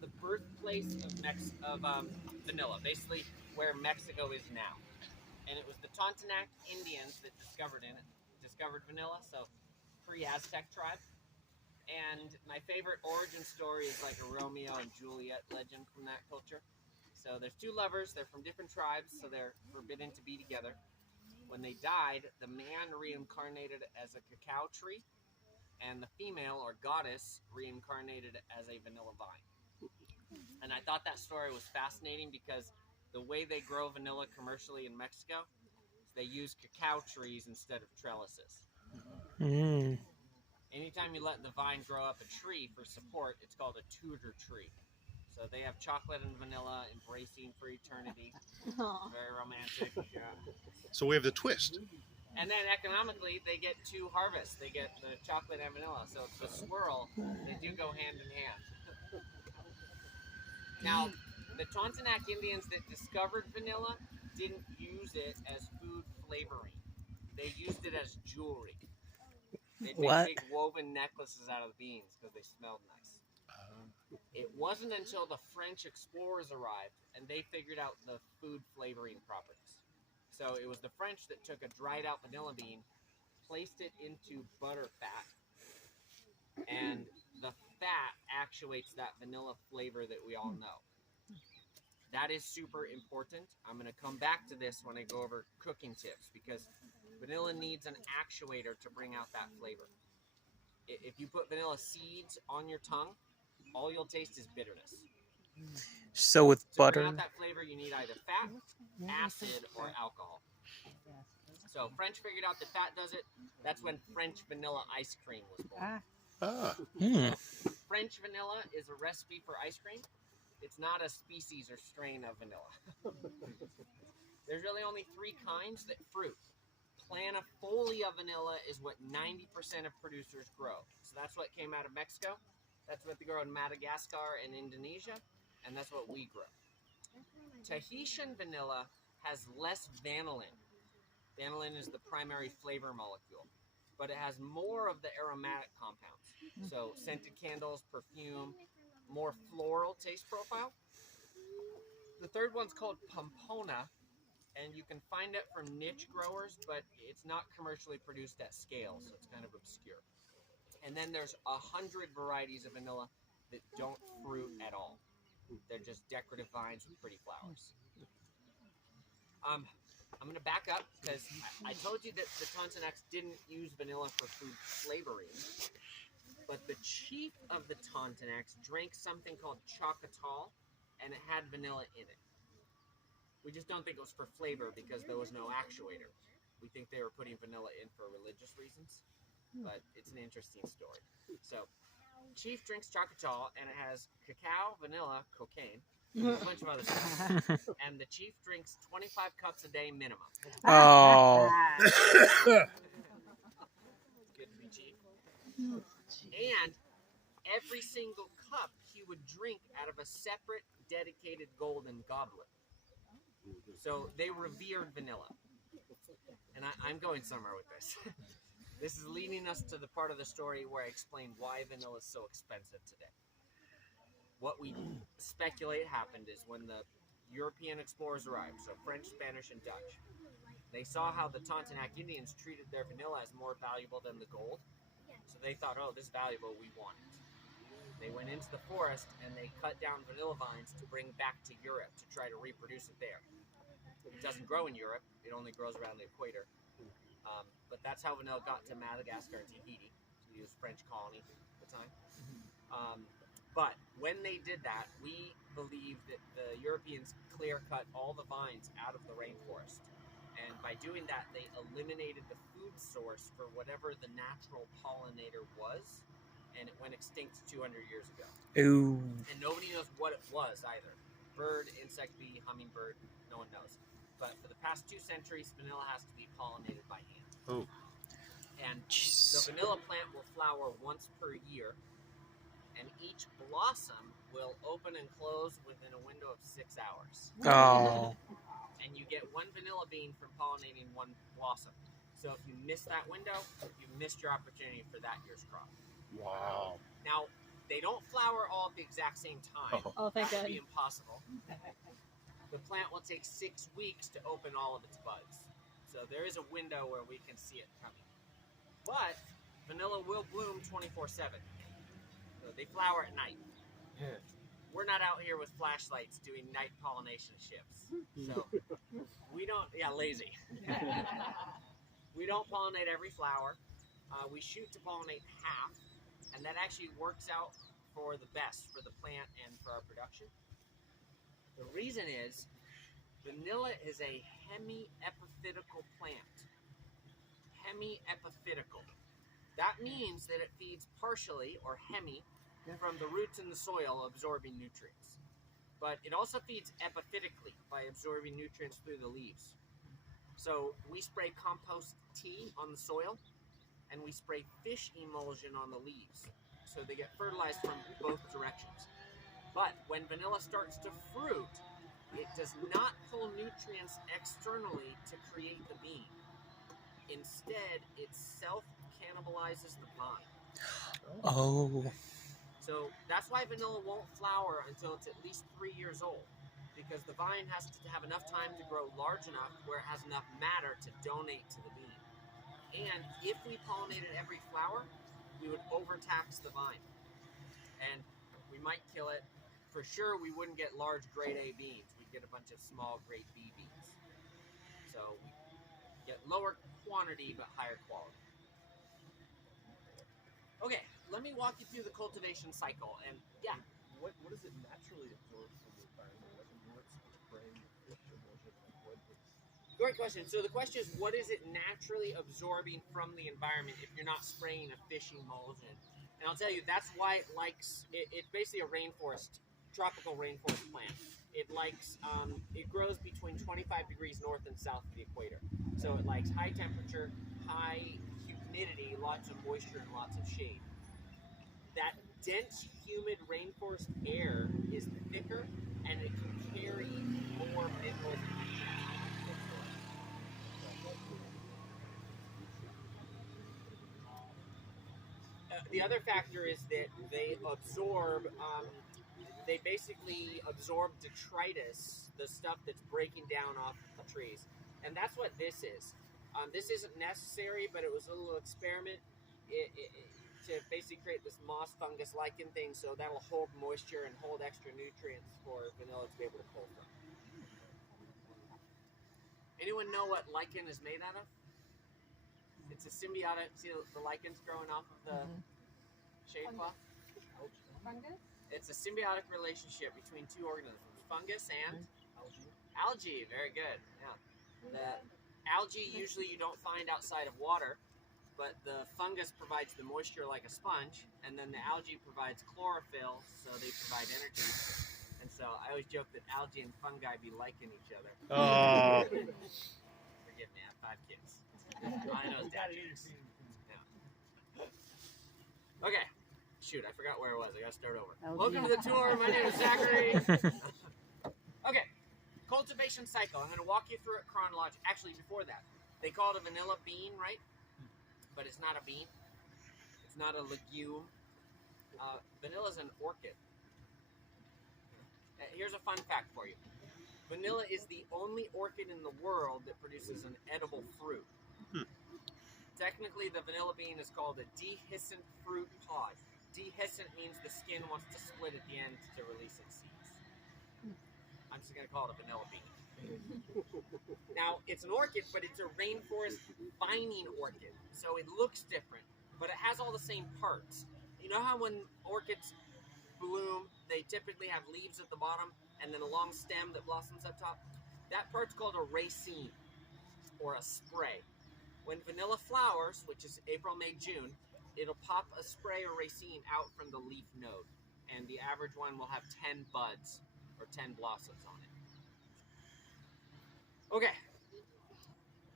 the birthplace of vanilla, basically where Mexico is now. And it was the Tontonac Indians that discovered vanilla, so pre-Aztec tribe. And my favorite origin story is like a Romeo and Juliet legend from that culture. So there's two lovers, they're from different tribes, so they're forbidden to be together. When they died, the man reincarnated as a cacao tree, and the female or goddess reincarnated as a vanilla vine. And I thought that story was fascinating because the way they grow vanilla commercially in Mexico, they use cacao trees instead of trellises. Mm. Anytime you let the vine grow up a tree for support, it's called a tutor tree. So they have chocolate and vanilla embracing for eternity. Very romantic. Yeah. So we have the twist. And then economically, they get two harvests. They get the chocolate and vanilla. So the swirl, they do go hand in hand. Now, the Tontonac Indians that discovered vanilla didn't use it as food flavoring. They used it as jewelry. They'd make What? big woven necklaces out of the beans because they smelled nice. It wasn't until the French explorers arrived and they figured out the food flavoring properties. So it was the French that took a dried out vanilla bean, placed it into butter fat, and the fat actuates that vanilla flavor that we all know. That is super important. I'm going to come back to this when I go over cooking tips because vanilla needs an actuator to bring out that flavor. If you put vanilla seeds on your tongue, all you'll taste is bitterness. So with To bring butter. out that flavor, you need either fat, acid, or alcohol. So French figured out that fat does it. That's when French vanilla ice cream was born. French vanilla is a recipe for ice cream. It's not a species or strain of vanilla. There's really only three kinds that fruit. Planifolia vanilla is what 90% of producers grow. So that's what came out of Mexico. That's what they grow in Madagascar and Indonesia. And that's what we grow. Tahitian vanilla has less vanillin. Vanillin is the primary flavor molecule. But it has more of the aromatic compounds. So scented candles, perfume, more floral taste profile. The third one's called Pompona, and you can find it from niche growers, but it's not commercially produced at scale, so it's kind of obscure. And then there's 100 varieties of vanilla that don't fruit at all. They're just decorative vines with pretty flowers. I'm going to back up because I told you that the Tontonacs didn't use vanilla for food flavoring, but the chief of the Tontonacs drank something called Chocotal, and it had vanilla in it. We just don't think it was for flavor because there was no actuator. We think they were putting vanilla in for religious reasons, but it's an interesting story. So, Chief drinks Chocotal, and it has cacao, vanilla, cocaine, and a bunch of other stuff. And the Chief drinks 25 cups a day minimum. Oh. Good to be Chief. And every single cup he would drink out of a separate, dedicated golden goblet. So they revered vanilla. And I'm going somewhere with this. This is leading us to the part of the story where I explain why vanilla is so expensive today. What we speculate happened is when the European explorers arrived, so French, Spanish, and Dutch, they saw how the Tontonac Indians treated their vanilla as more valuable than the gold. So they thought, oh, this is valuable, we want it. They went into the forest and they cut down vanilla vines to bring back to Europe to try to reproduce it there. It doesn't grow in Europe, it only grows around the equator. But that's how vanilla got to Madagascar and Tahiti. It was a French colony at the time. But when they did that, we believe that the Europeans clear-cut all the vines out of the rainforest. And by doing that, they eliminated the food source for whatever the natural pollinator was, and it went extinct 200 years ago. Ooh. And nobody knows what it was either. Bird, insect, bee, hummingbird, no one knows. But for the past 2 centuries, vanilla has to be pollinated by hand. Oh. And the vanilla plant will flower once per year, and each blossom will open and close within a window of 6 hours. Oh. And you get 1 vanilla bean from pollinating 1 blossom. So if you miss that window, you missed your opportunity for that year's crop. Wow. Now, They don't flower all at the exact same time. Oh. Oh, thank That would God. be impossible. The plant will take 6 weeks to open all of its buds. So there is a window where we can see it coming. But vanilla will bloom 24/7. So they flower at night. We're not out here with flashlights doing night pollination shifts. So we don't, lazy. We don't pollinate every flower. We shoot to pollinate half, and that actually works out for the best for the plant and for our production. The reason is vanilla is a hemiepiphytical plant. Hemiepiphytical. That means that it feeds partially, or hemi, from the roots in the soil absorbing nutrients. But it also feeds epiphytically by absorbing nutrients through the leaves. So we spray compost tea on the soil, and we spray fish emulsion on the leaves. So they get fertilized from both directions. But when vanilla starts to fruit, it does not pull nutrients externally to create the bean. Instead, it self-cannibalizes the vine. Oh. So that's why vanilla won't flower until it's at least 3 years old, because the vine has to have enough time to grow large enough where it has enough matter to donate to the bean. And if we pollinated every flower, we would overtax the vine, and we might kill it. For sure, we wouldn't get large grade A beans. We'd get a bunch of small grade B beans. So we get lower quantity but higher quality. Okay, let me walk you through the cultivation cycle. And yeah, What does it naturally absorb from the environment? Like when you're spraying fish emulsion, like what is... great question. So the question is, what is it naturally absorbing from the environment if you're not spraying a fish emulsion? And I'll tell you, that's why it likes, it's basically a rainforest, tropical rainforest plant. It likes, it grows between 25 degrees north and south of the equator. So it likes high temperature, high humidity, lots of moisture, and lots of shade. That dense, humid rainforest air is thicker, and it can carry more minerals and nutrients. The other factor is that they absorb, they basically absorb detritus, the stuff that's breaking down off the trees. And that's what this is. This isn't necessary, but it was a little experiment to basically create this moss fungus lichen thing, so that'll hold moisture and hold extra nutrients for vanilla to be able to pull from. Anyone know what lichen is made out of? It's a symbiotic, see the lichens growing off of the shade cloth? Fungus? It's a symbiotic relationship between two organisms, fungus and Algae? algae. Very good. Yeah. The algae usually you don't find outside of water, but the fungus provides the moisture like a sponge, and then the algae provides chlorophyll, so they provide energy. And so I always joke that algae and fungi be liking each other. Oh. Forgive me, I have 5 kids. I know it's dad jokes. Yeah. Okay. Shoot, I forgot where it was. I gotta start over. Algae. Welcome to the tour. My name is Zachary. Okay. Cultivation cycle. I'm gonna walk you through it chronologically. Actually, before that, they call it a vanilla bean, right? But it's not a bean. It's not a legume. Vanilla is an orchid. Here's a fun fact for you. Vanilla is the only orchid in the world that produces an edible fruit. Technically, the vanilla bean is called a dehiscent fruit pod. Dehiscent means the skin wants to split at the end to release its seeds. I'm just going to call it a vanilla bean. Now, it's an orchid, but it's a rainforest vining orchid. So it looks different, but it has all the same parts. You know how when orchids bloom, they typically have leaves at the bottom and then a long stem that blossoms up top? That part's called a raceme, or a spray. When vanilla flowers, which is April, May, June, it'll pop a spray or raceme out from the leaf node, and the average one will have 10 buds or 10 blossoms on it. Okay,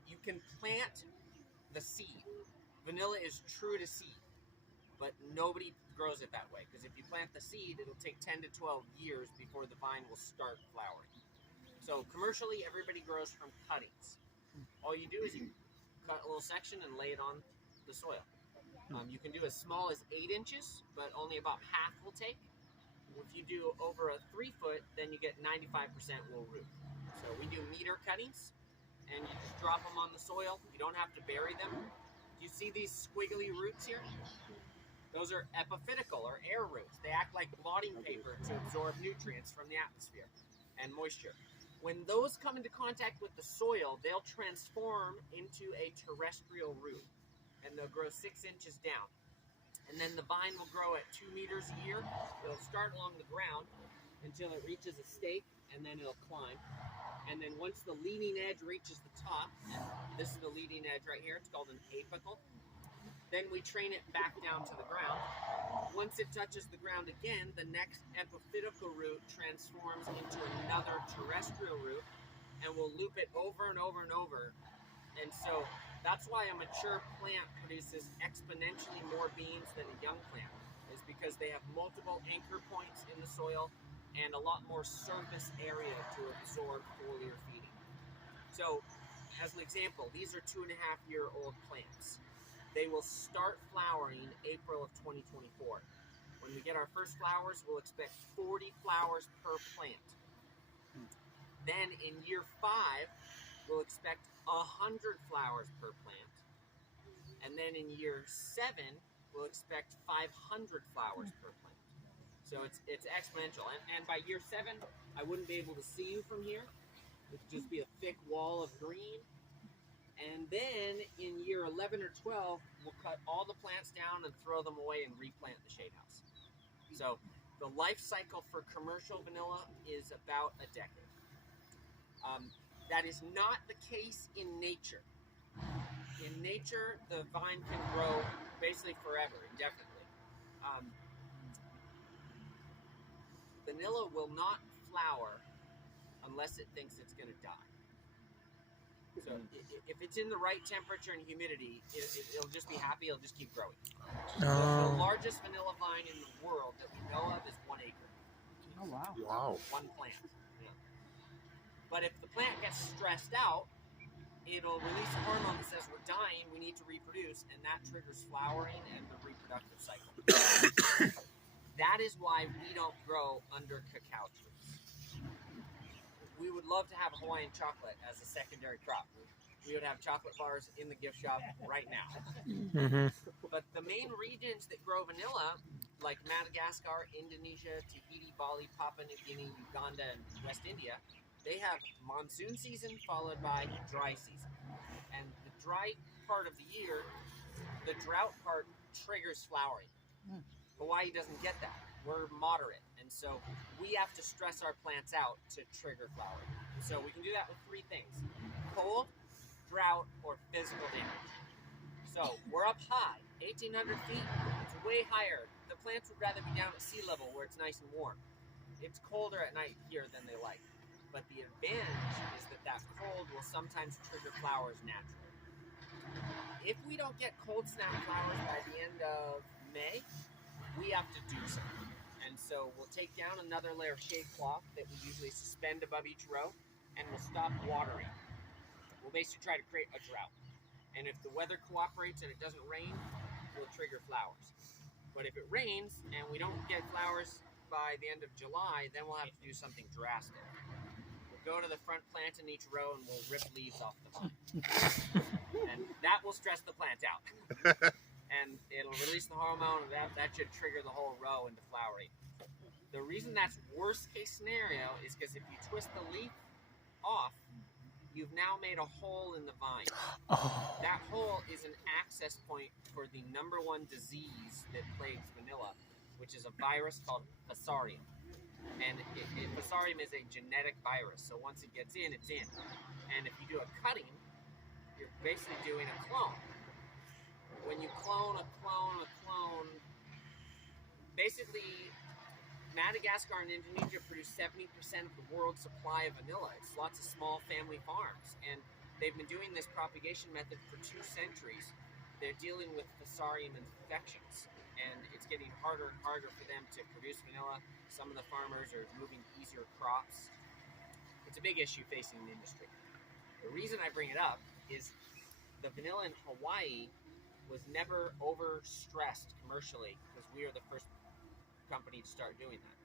you can plant the seed. Vanilla is true to seed, but nobody grows it that way, because if you plant the seed, it'll take 10 to 12 years before the vine will start flowering. So commercially, everybody grows from cuttings. All you do is you cut a little section and lay it on the soil. You can do as small as 8 inches, but only about half will take. If you do over a 3 foot, then you get 95% will root. So we do meter cuttings, and you just drop them on the soil. You don't have to bury them. Do you see these squiggly roots here? Those are epiphytical or air roots. They act like blotting paper to absorb nutrients from the atmosphere and moisture. When those come into contact with the soil, they'll transform into a terrestrial root, and they'll grow 6 inches down. And then the vine will grow at 2 meters a year. It'll start along the ground until it reaches a stake, and then it'll climb. And then once the leading edge reaches the top, and this is the leading edge right here, it's called an apical, then we train it back down to the ground. Once it touches the ground again, the next epiphytical root transforms into another terrestrial root, and we'll loop it over and over and over. And so that's why a mature plant produces exponentially more beans than a young plant, is because they have multiple anchor points in the soil and a lot more surface area to absorb foliar feeding. So, as an example, these are 2.5-year-old plants. They will start flowering April of 2024. When we get our first flowers, we'll expect 40 flowers per plant. Then in year 5, we'll expect 100 flowers per plant. And then in year 7, we'll expect 500 flowers per plant. So it's exponential. And by year 7, I wouldn't be able to see you from here. It would just be a thick wall of green. And then in year 11 or 12, we'll cut all the plants down and throw them away and replant the shade house. So the life cycle for commercial vanilla is about a decade. That is not the case in nature. In nature, the vine can grow basically forever, indefinitely. Vanilla will not flower unless it thinks it's going to die. So if it's in the right temperature and humidity, it'll just be happy. It'll just keep growing. The largest vanilla vine in the world that we know of is 1 acre. Oh, wow. Wow. One plant. Yeah. But if the plant gets stressed out, it'll release a hormone that says we're dying, we need to reproduce, and that triggers flowering and the reproductive cycle. That is why we don't grow under cacao trees. We would love to have Hawaiian chocolate as a secondary crop. We would have chocolate bars in the gift shop right now. But the main regions that grow vanilla, like Madagascar, Indonesia, Tahiti, Bali, Papua New Guinea, Uganda, and West India, they have monsoon season followed by dry season. And the dry part of the year, the drought part triggers flowering. Hawaii doesn't get that. We're moderate. And so we have to stress our plants out to trigger flowering. So we can do that with 3 things: cold, drought, or physical damage. So we're up high, 1,800 feet. It's way higher. The plants would rather be down at sea level where it's nice and warm. It's colder at night here than they like. But the advantage is that cold will sometimes trigger flowers naturally. If we don't get cold snap flowers by the end of May, we have to do something. And so we'll take down another layer of shade cloth that we usually suspend above each row, and we'll stop watering. We'll basically try to create a drought. And if the weather cooperates and it doesn't rain, we'll trigger flowers. But if it rains and we don't get flowers by the end of July, then we'll have to do something drastic. We'll go to the front plant in each row and we'll rip leaves off the vine. And that will stress the plant out. And it'll release the hormone, and that should trigger the whole row into flowering. The reason that's worst case scenario is because if you twist the leaf off, you've now made a hole in the vine. That hole is an access point for the #1 disease that plagues vanilla, which is a virus called Fusarium. And Fusarium is a genetic virus, so once it gets in, it's in. And if you do a cutting, you're basically doing a clone. When you clone a clone, basically Madagascar and Indonesia produce 70% of the world's supply of vanilla. It's lots of small family farms, and they've been doing this propagation method for 2 centuries. They're dealing with Fusarium infections, and it's getting harder and harder for them to produce vanilla. Some of the farmers are moving to easier crops. It's a big issue facing the industry. The reason I bring it up is the vanilla in Hawaii was never overstressed commercially because we are the first company to start doing that.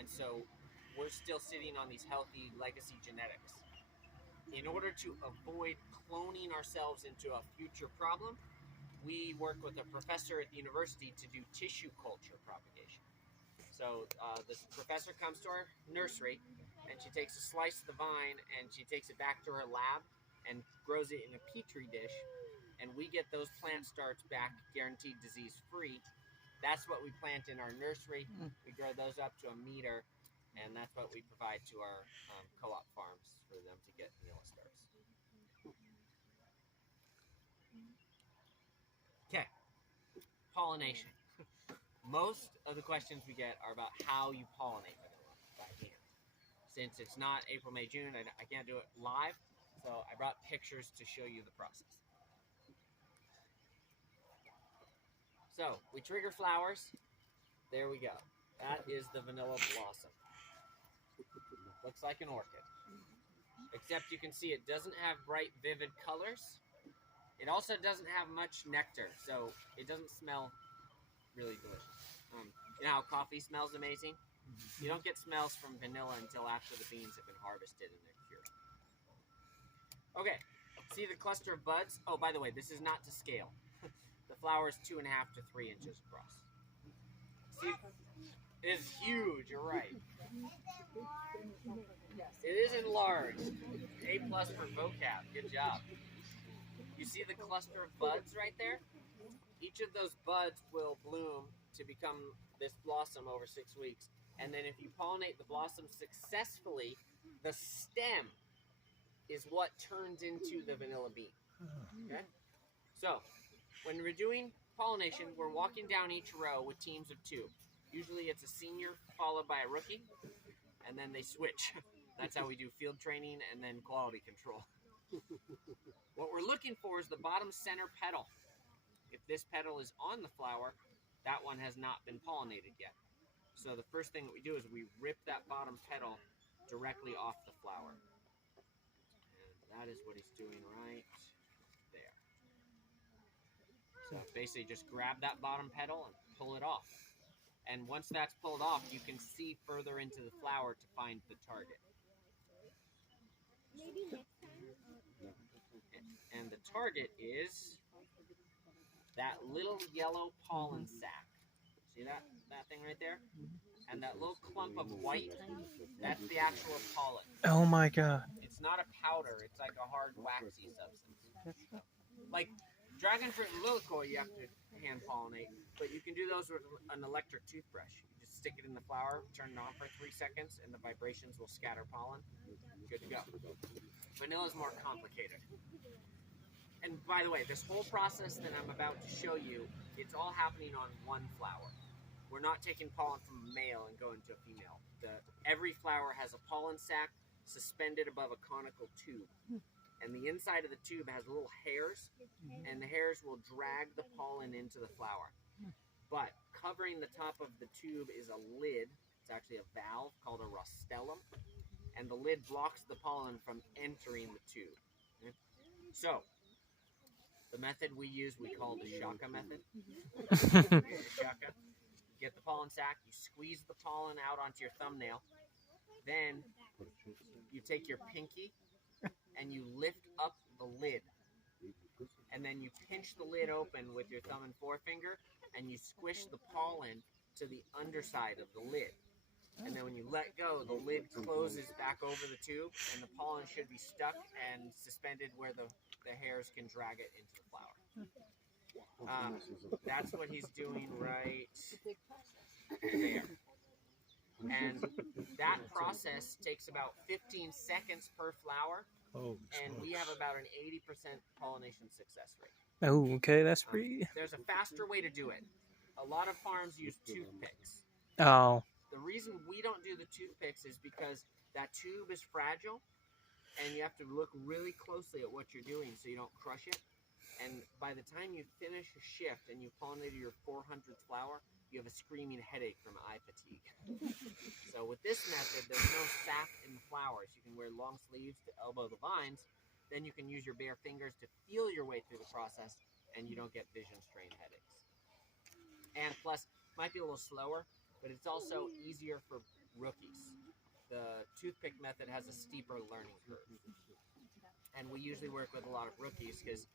And so we're still sitting on these healthy legacy genetics. In order to avoid cloning ourselves into a future problem, we work with a professor at the university to do tissue culture propagation. So this professor comes to our nursery and she takes a slice of the vine and she takes it back to her lab and grows it in a petri dish, and we get those plant starts back guaranteed disease free. That's what we plant in our nursery. We grow those up to 1 meter, and that's what we provide to our co-op farms for them to get vanilla starts. Okay, pollination. Most of the questions we get are about how you pollinate vanilla by hand. Since it's not April, May, June, I can't do it live, so I brought pictures to show you the process. So we trigger flowers. There we go. That is the vanilla blossom. Looks like an orchid. Except you can see it doesn't have bright, vivid colors. It also doesn't have much nectar, so it doesn't smell really delicious. You know how coffee smells amazing? You don't get smells from vanilla until after the beans have been harvested and they're cured. Okay, see the cluster of buds? Oh, by the way, this is not to scale. The flower is 2.5 to 3 inches across. See, it is huge, you're right. It is enlarged. A+ for vocab, good job. You see the cluster of buds right there? Each of those buds will bloom to become this blossom over 6 weeks. And then if you pollinate the blossom successfully, the stem is what turns into the vanilla bean. Okay? So, when we're doing pollination, we're walking down each row with teams of 2. Usually it's a senior followed by a rookie, and then they switch. That's how we do field training and then quality control. What we're looking for is the bottom center petal. If this petal is on the flower, that one has not been pollinated yet. So the first thing that we do is we rip that bottom petal directly off the flower. And that is what he's doing right there. So basically just grab that bottom petal and pull it off. And once that's pulled off, you can see further into the flower to find the target. And the target is that little yellow pollen sac. See that thing right there? And that little clump of white, that's the actual pollen. Oh my god. It's not a powder, it's like a hard waxy substance. Like dragon fruit and lilikoi you have to hand pollinate, but you can do those with an electric toothbrush. You just stick it in the flower, turn it on for 3 seconds, and the vibrations will scatter pollen. Good to go. Vanilla is more complicated. And by the way, this whole process that I'm about to show you, it's all happening on one flower. We're not taking pollen from a male and going to a female. Every flower has a pollen sac suspended above a conical tube. And the inside of the tube has little hairs, and the hairs will drag the pollen into the flower. But covering the top of the tube is a lid. It's actually a valve called a rostellum. And the lid blocks the pollen from entering the tube. Okay? So, the method we use, we call the Shaka method. Shaka. You get the pollen sac, you squeeze the pollen out onto your thumbnail. Then you take your pinky and you lift up the lid. And then you pinch the lid open with your thumb and forefinger and you squish the pollen to the underside of the lid. And then when you let go, the lid closes back over the tube and the pollen should be stuck and suspended where the hairs can drag it into the flower. That's what he's doing right there. And that process takes about 15 seconds per flower. Oh, and we have about an 80% pollination success rate. oh, okay, that's pretty. There's a faster way to do it. A lot of farms use toothpicks. Oh, The reason we don't do the toothpicks is because that tube is fragile and you have to look really closely at what you're doing so you don't crush it. And by the time you finish a shift and you pollinated your 400th flower, you have a screaming headache from eye fatigue. So with this method, there's no sap in the flowers. You can wear long sleeves to elbow the vines. Then you can use your bare fingers to feel your way through the process and you don't get vision strain headaches. And plus, might be a little slower, but it's also easier for rookies. The toothpick method has a steeper learning curve. And we usually work with a lot of rookies because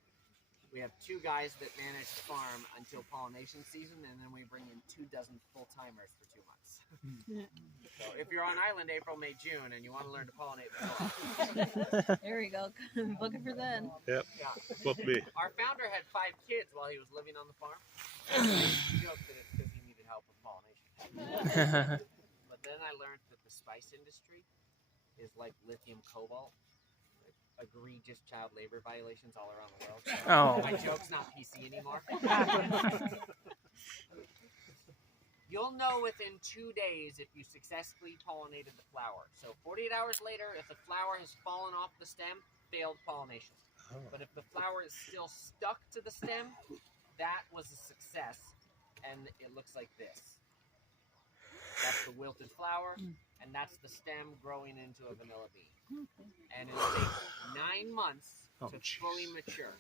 we have 2 guys that manage the farm until pollination season, and then we bring in 24 full-timers for 2 months. So if you're on island April, May, June, and you want to learn to pollinate vanilla, There we go. Looking for then. Yep. yeah. Book me. Our founder had 5 kids while he was living on the farm. He joked that it's because he needed help with pollination. But then I learned that the spice industry is like lithium cobalt. Egregious child labor violations all around the world. So Oh. my joke's not PC anymore. You'll know within 2 days if you successfully pollinated the flower. So 48 hours later, if the flower has fallen off the stem, failed pollination. But if the flower is still stuck to the stem, that was a success, and it looks like this. That's the wilted flower, and that's the stem growing into a vanilla bean. And it'll take 9 months Oh, to jeez. fully mature.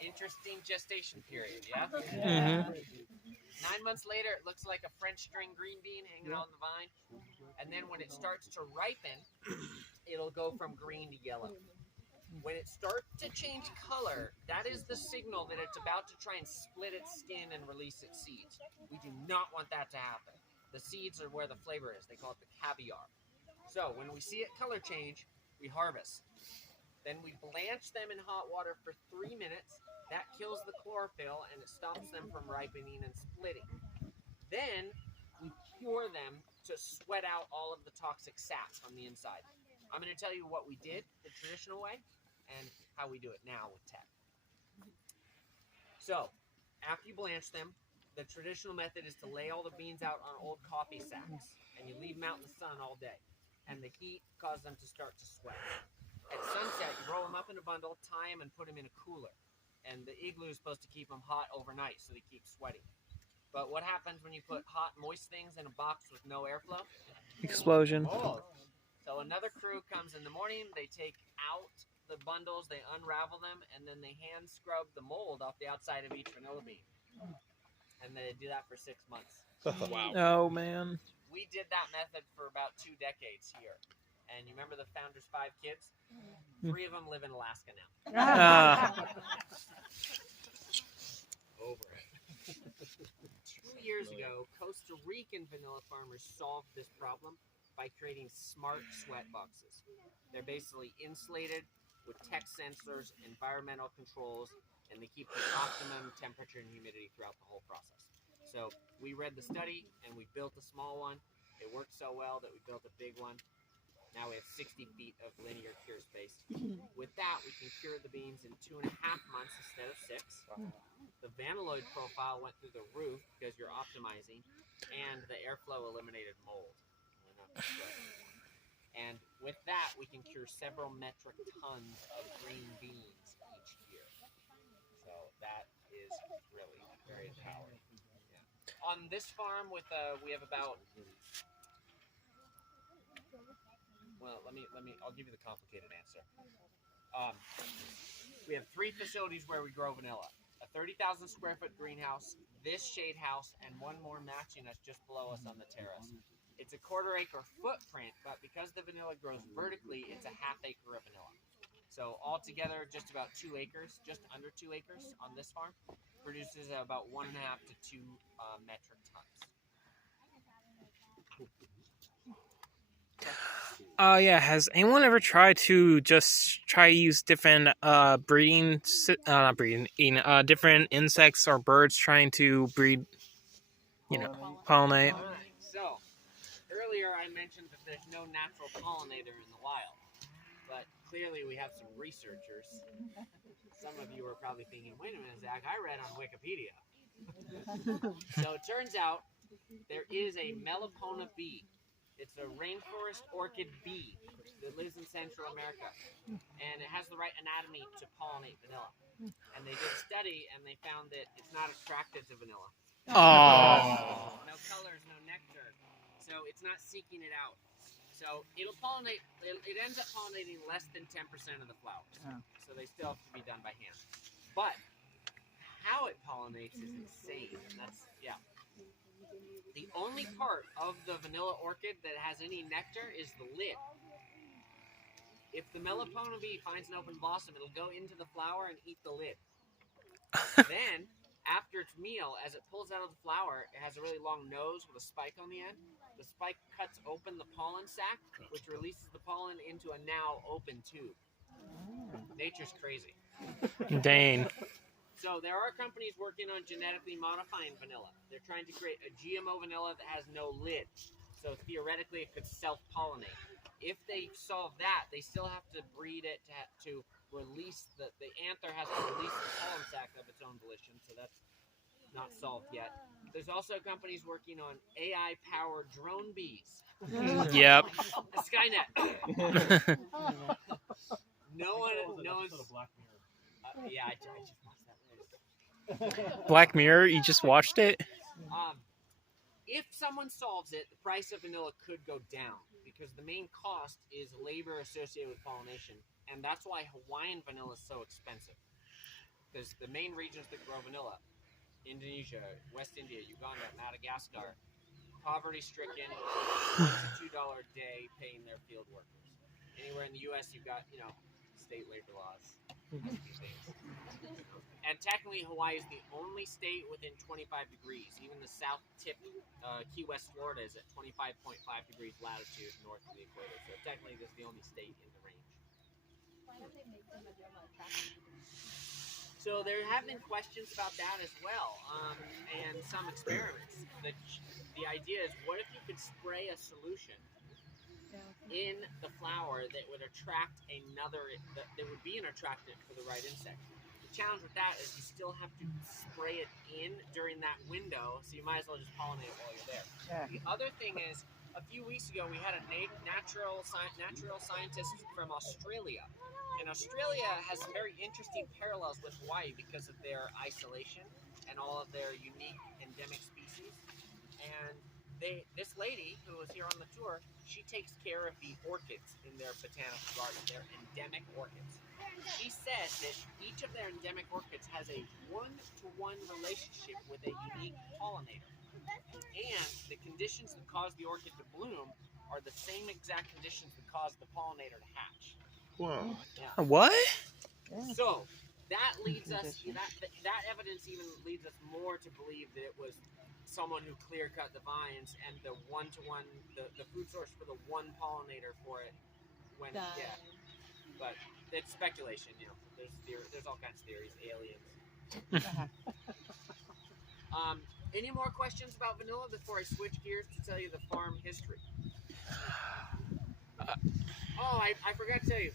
Interesting gestation period, yeah? Mhm. 9 months later, it looks like a French string green bean hanging out on the vine. And then when it starts to ripen, it'll go from green to yellow. When it starts to change color, that is the signal that it's about to try and split its skin and release its seeds. We do not want that to happen. The seeds are where the flavor is. They call it the caviar. So when we see it color change, we harvest. Then we blanch them in hot water for 3 minutes. That kills the chlorophyll and it stops them from ripening and splitting. Then we cure them to sweat out all of the toxic sap on the inside. I'm going to tell you what we did the traditional way and how we do it now with tech. So, after you blanch them, the traditional method is to lay all the beans out on old coffee sacks, and you leave them out in the sun all day, and the heat causes them to start to sweat. At sunset, you roll them up in a bundle, tie them, and put them in a cooler. And the igloo is supposed to keep them hot overnight, so they keep sweating. But what happens when you put hot, moist things in a box with no airflow? Explosion. Mold. So another crew comes in the morning, they take out the bundles, they unravel them, and then they hand scrub the mold off the outside of each vanilla bean. And they do that for 6 months. Wow. Oh man. We did that method for about 2 decades here. And you remember the founder's 5 kids? 3 of them live in Alaska now. Over it. 2 years ago, Costa Rican vanilla farmers solved this problem by creating smart sweat boxes. They're basically insulated with tech sensors, environmental controls, and they keep the optimum temperature and humidity throughout the whole process. So we read the study and we built a small one. It worked so well that we built a big one. Now we have 60 feet of linear cure space. With that, we can cure the beans in 2.5 months instead of 6. The vanilloid profile went through the roof because you're optimizing, and the airflow eliminated mold. And with that, we can cure several metric tons of green beans each year. So that is really very empowering. Yeah. On this farm, with we have about. Well, I'll give you the complicated answer. We have 3 facilities where we grow vanilla. A 30,000 square foot greenhouse, this shade house, and one more matching us just below us on the terrace. It's a 1/4 acre footprint, but because the vanilla grows vertically, it's a 1/2 acre of vanilla. So altogether, just about 2 acres, just under 2 acres on this farm, produces about 1.5 to 2 metric tons. Yeah. Has anyone ever tried to use different different insects or birds trying to breed, pollinate? All right. So earlier I mentioned that there's no natural pollinator in the wild, but clearly we have some researchers. Some of you are probably thinking, "Wait a minute, Zach! I read on Wikipedia." So it turns out there is a Melipona bee. It's a rainforest orchid bee that lives in Central America, and it has the right anatomy to pollinate vanilla. And they did a study, and they found that it's not attracted to vanilla. Oh. No colors, no nectar. So it's not seeking it out. So it'll pollinate, it ends up pollinating less than 10% of the flowers. So they still have to be done by hand. But how it pollinates is insane. That's The only part of the vanilla orchid that has any nectar is the lid. If the Melipona bee finds an open blossom, it'll go into the flower and eat the lid. Then, after its meal, as it pulls out of the flower, it has a really long nose with a spike on the end. The spike cuts open the pollen sac, which releases the pollen into a now open tube. Nature's crazy. Dang. So there are companies working on genetically modifying vanilla. They're trying to create a GMO vanilla that has no lid. So theoretically, it could self-pollinate. If they solve that, they still have to breed it to release the anther has to release the pollen sac of its own volition. So that's not solved yet. There's also companies working on AI-powered drone bees. Yep. Skynet. No one's. Black Mirror. Yeah, I just watched that. Black Mirror, you just watched it? If someone solves it, the price of vanilla could go down because the main cost is labor associated with pollination, and that's why Hawaiian vanilla is so expensive. Because the main regions that grow vanilla, Indonesia, West India, Uganda, Madagascar, poverty-stricken, $1 to $2 a day paying their field workers. Anywhere in the U.S., you've got, state labor laws. And technically, Hawaii is the only state within 25 degrees. Even the south tip, Key West, Florida, is at 25.5 degrees latitude north of the equator. So technically, this is the only state in the range. So there have been questions about that as well, and some experiments. The idea is, what if you could spray a solution in the flower that would attract that would be an attractant for the right insect? The challenge with that is you still have to spray it in during that window, so you might as well just pollinate it while you're there. Yeah. The other thing is, a few weeks ago we had a natural scientist from Australia, and Australia has some very interesting parallels with Hawaii because of their isolation and all of their unique endemic species. And this lady who was here on the tour, she takes care of the orchids in their botanical garden, their endemic orchids. She said that each of their endemic orchids has a one-to-one relationship with a unique pollinator. And the conditions that cause the orchid to bloom are the same exact conditions that cause the pollinator to hatch. Wow. Yeah. What? So that leads us, that evidence even leads us more to believe that it was someone who clear-cut the vines and the one-to-one, the food source for the one pollinator for it when, but it's speculation, there's all kinds of theories, aliens. Any more questions about vanilla before I switch gears to tell you the farm history? I forgot to tell you.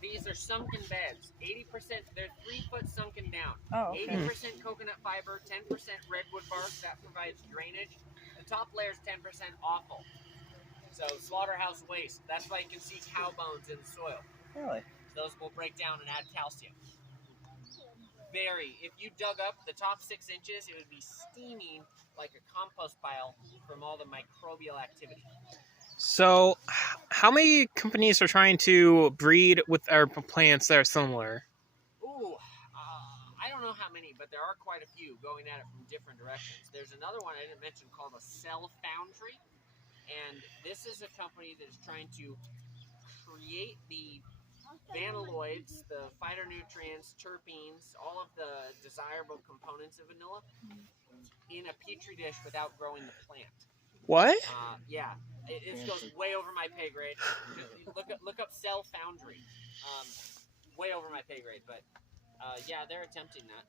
These are sunken beds. 80%, they're 3 foot sunken down. 80% coconut fiber, 10% redwood bark. That provides drainage. The top layer is 10% offal. So slaughterhouse waste. That's why you can see cow bones in the soil. Really? Those will break down and add calcium. If you dug up the top 6 inches, it would be steaming like a compost pile from all the microbial activity. So, how many companies are trying to breed with our plants that are similar? I don't know how many, but there are quite a few going at it from different directions. There's another one I didn't mention called a Cell Foundry, and this is a company that is trying to create the vanilloids, the phytonutrients, terpenes, all of the desirable components of vanilla in a petri dish without growing the plant. What? Yeah, it goes way over my pay grade. Look up Cell Foundry. Way over my pay grade, but yeah, they're attempting that.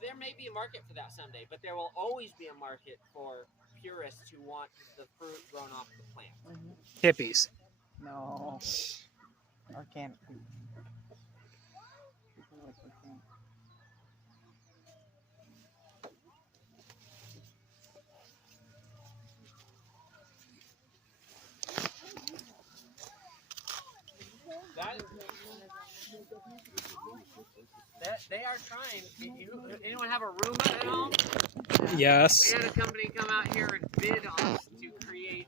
There may be a market for that someday, but there will always be a market for purists who want the fruit grown off the plant. Hippies. No. Organic food. People like organic. They are trying. Anyone have a Roomba at home? Yes. We had a company come out here and bid on us to create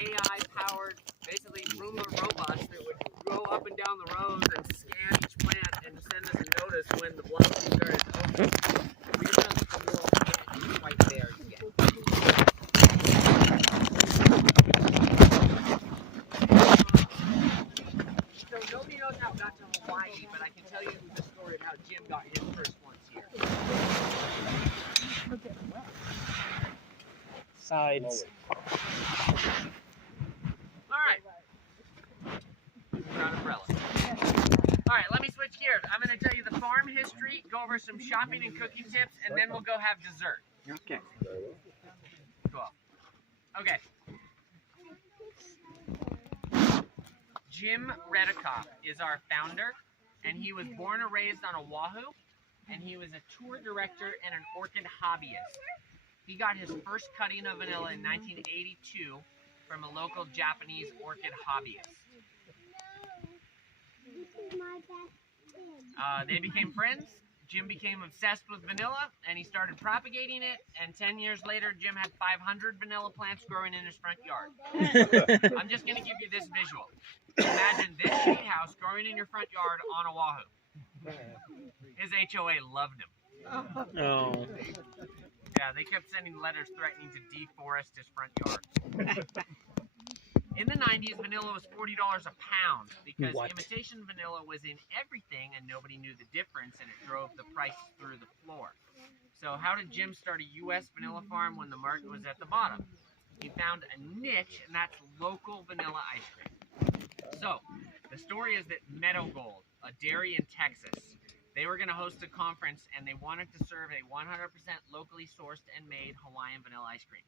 AI-powered, basically Roomba robots that would go up and down the rows and scan each plant and send us a notice when the blossom started to open. Hawaii, but I can tell you the story of how Jim got his first ones here. Sides. All right. Without umbrella. All right, let me switch gears. I'm going to tell you the farm history, go over some shopping and cooking tips, and then we'll go have dessert. Okay. Cool. Okay. Jim Redikoff is our founder, and he was born and raised on Oahu, and he was a tour director and an orchid hobbyist. He got his first cutting of vanilla in 1982 from a local Japanese orchid hobbyist. They became friends. Jim became obsessed with vanilla, and he started propagating it, and 10 years later, Jim had 500 vanilla plants growing in his front yard. I'm just going to give you this visual. Imagine this shade house growing in your front yard on Oahu. His HOA loved him. Oh. Yeah, they kept sending letters threatening to deforest his front yard. In the 90s, vanilla was $40 a pound because What? imitation vanilla was in everything and nobody knew the difference, and it drove the price through the floor. So how did Jim start a U.S. vanilla farm when the market was at the bottom? He found a niche, and that's local vanilla ice cream. So the story is that Meadow Gold, a dairy in Texas, they were going to host a conference, and they wanted to serve a 100% locally sourced and made Hawaiian vanilla ice cream.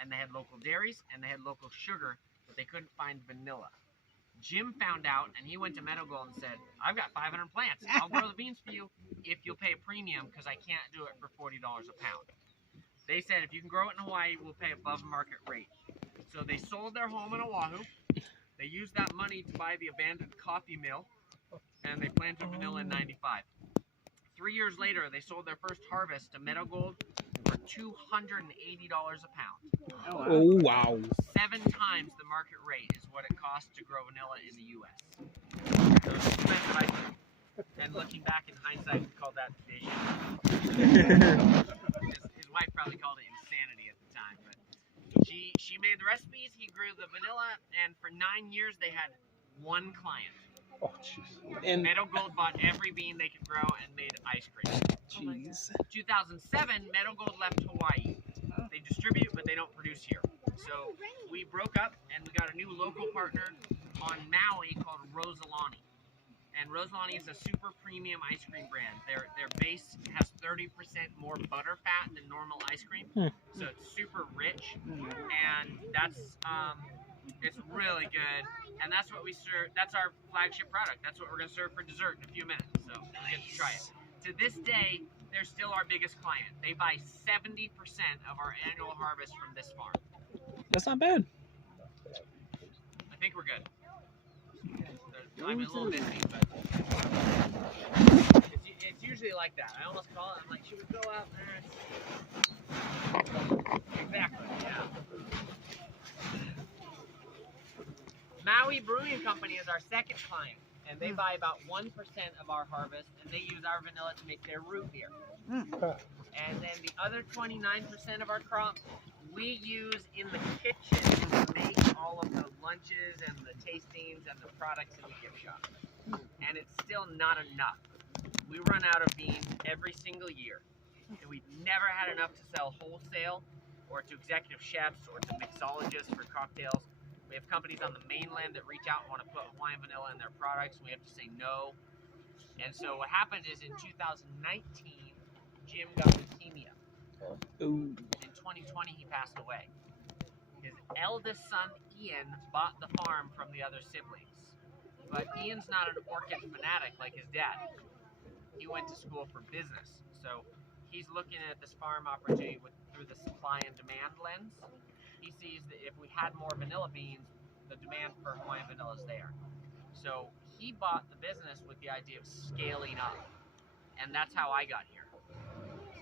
And they had local dairies, and they had local sugar, but they couldn't find vanilla. Jim found out, and he went to Meadow Gold and said, I've got 500 plants. I'll grow the beans for you if you'll pay a premium, because I can't do it for $40 a pound. They said, if you can grow it in Hawaii, we'll pay above market rate. So they sold their home in Oahu. They used that money to buy the abandoned coffee mill, and they planted vanilla in '95. 3 years later, they sold their first harvest to Meadow Gold for $280 a pound. Oh, wow. 7 times the market rate is what it costs to grow vanilla in the U.S. So it's expensive ice cream. And looking back in hindsight, we call that vision. His wife probably called it insanity at the time, but she made the recipes, he grew the vanilla, and for 9 years they had one client. Oh, jeez. And Meadow Gold bought every bean they could grow and made ice cream. jeez. 2007, Meadow Gold left Hawaii. They distribute, but they don't produce here. So we broke up, and we got a new local partner on Maui called Rosalani. And Rosalani is a super premium ice cream brand. Their base has 30% more butter fat than normal ice cream, so it's super rich, and that's it's really good. And that's what we serve. That's our flagship product. That's what we're gonna serve for dessert in a few minutes. So you'll get to try it. To this day, they're still our biggest client. They buy 70% of our annual harvest from this farm. That's not bad. I think we're good. I'm a little busy, but it's usually like that. I almost call it. I'm like, should we go out there? Exactly, yeah. Maui Brewing Company is our second client, and they buy about 1% of our harvest, and they use our vanilla to make their root beer. And then the other 29% of our crop we use in the kitchen to make all of the lunches and the tastings and the products in the gift shop. And it's still not enough. We run out of beans every single year, and we've never had enough to sell wholesale or to executive chefs or to mixologists for cocktails. We have companies on the mainland that reach out and want to put Hawaiian vanilla in their products, and we have to say no. And so what happened is in 2019, Jim got leukemia. Ooh. In 2020, he passed away. His eldest son, Ian, bought the farm from the other siblings. But Ian's not an orchid fanatic like his dad. He went to school for business. So he's looking at this farm opportunity through the supply and demand lens. He sees that if we had more vanilla beans, the demand for Hawaiian vanilla is there. So he bought the business with the idea of scaling up. And that's how I got here.